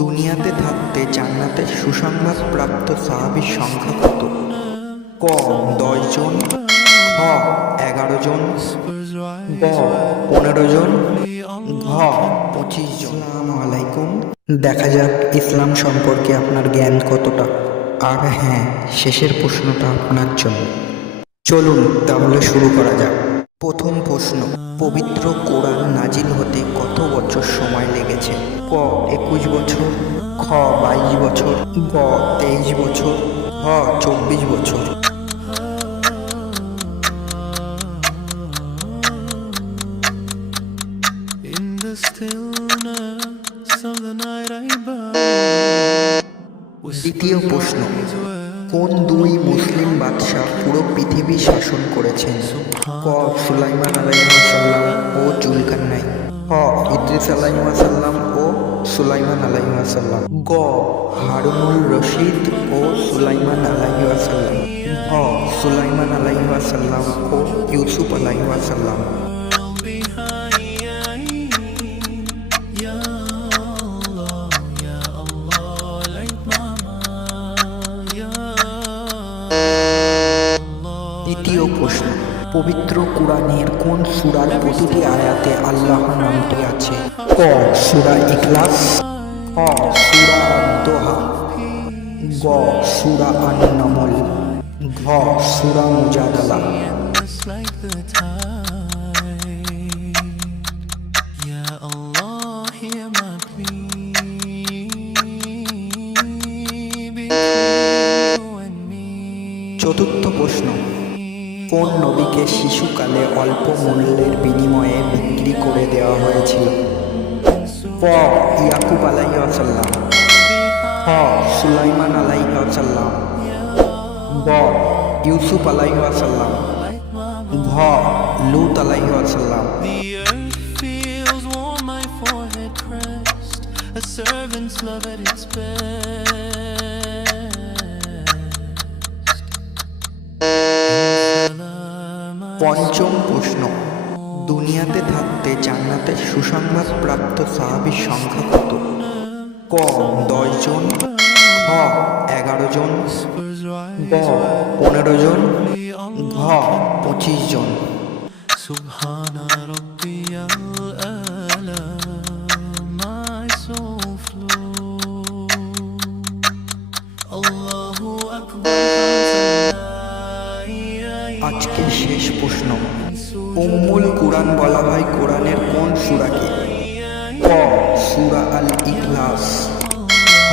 দুনিয়াতে থাকতে জান্নাতের সুসংবাদ প্রাপ্ত সাহাবীর সংখ্যা কত? ক 10 জন, খ 11 জন, গ 15 জন, ঘ 25 জন। আসসালামু আলাইকুম। দেখা যাক ইসলাম সম্পর্কে আপনার জ্ঞান কতটা। আর হ্যাঁ, শেষের প্রশ্নটা আপনার জন্য। চলুন তাহলে শুরু করা যাক। প্রথম প্রশ্ন, পবিত্র কোরআন নাজিল হতে কত বছর সময় লেগেছে? ক 21 বছর, খ 22 বছর, গ 23 বছর, ঘ 24 বছর। দ্বিতীয় প্রশ্ন, কোন দুই মুসলিম বাদশাহ পুরো পৃথিবী শাসন করেছেন? ক সুলাইমান আলাইহিসসালাম ও জুলকারনাইন, খ ইদ্রিস আলাইহিসসালাম ও সুলাইমান আলাইহিসসালাম, গ হারুনুর রশিদ ও সুলাইমান আলাইহিসসালাম, ঘ সুলাইমান আলাইহিসসালাম ও ইউসুফ আলাইহিসসালাম। তৃতীয় প্রশ্ন, পবিত্র কোরআনের কোন সূরার প্রতিটি আয়াতে আল্লাহর নামটি আছে? ক সূরা ইখলাস, খ সূরা আদ-দোহা, গ সূরা আন-নামল, ঘ সূরা মুজাদালা। চতুর্থ প্রশ্ন, কোন নবীকে শিশুকালে অল্প মূল্যের বিনিময়ে বিক্রি করে দেওয়া হয়েছিল? ক ইয়াকুব আলাইহিসসালাম, খ সুলাইমান আলাইহিসসালাম, গ ইউসুফ আলাইহিসসালাম, ঘ লূত আলাইহিসসালাম। পঞ্চম প্রশ্ন, দুনিয়াতে থাকতে জান্নাতের সুসংবাদ প্রাপ্ত সাহাবীর সংখ্যা কত? ক 10 জন, খ 11 জন, গ 15 জন, ঘ 25 জন। আজকের শেষ প্রশ্ন, উম্মুল কুরআন বলা হয় কোরআনের কোন সূরাকে? ক সূরা আল ইখলাস, খ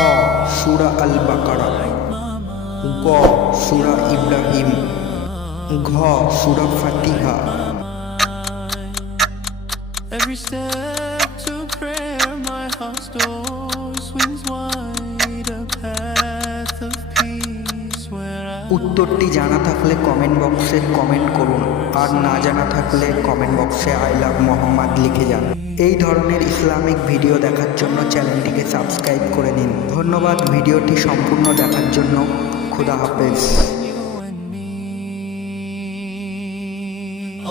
সূরা আল বাকারা, গ সূরা ইব্রাহিম, ঘ সূরা ফাতিহা। উত্তরটি জানা থাকলে কমেন্ট বক্সে কমেন্ট করুন, আর না জানা থাকলে কমেন্ট বক্সে আই লাভ মোহাম্মদ লিখে যান। এই ধরনের ইসলামিক ভিডিও দেখার জন্য চ্যানেলটিকে সাবস্ক্রাইব করে নিন। ধন্যবাদ ভিডিওটি সম্পূর্ণ দেখার জন্য। খুদা হাফেজ।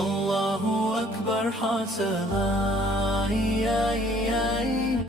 আল্লাহু আকবার।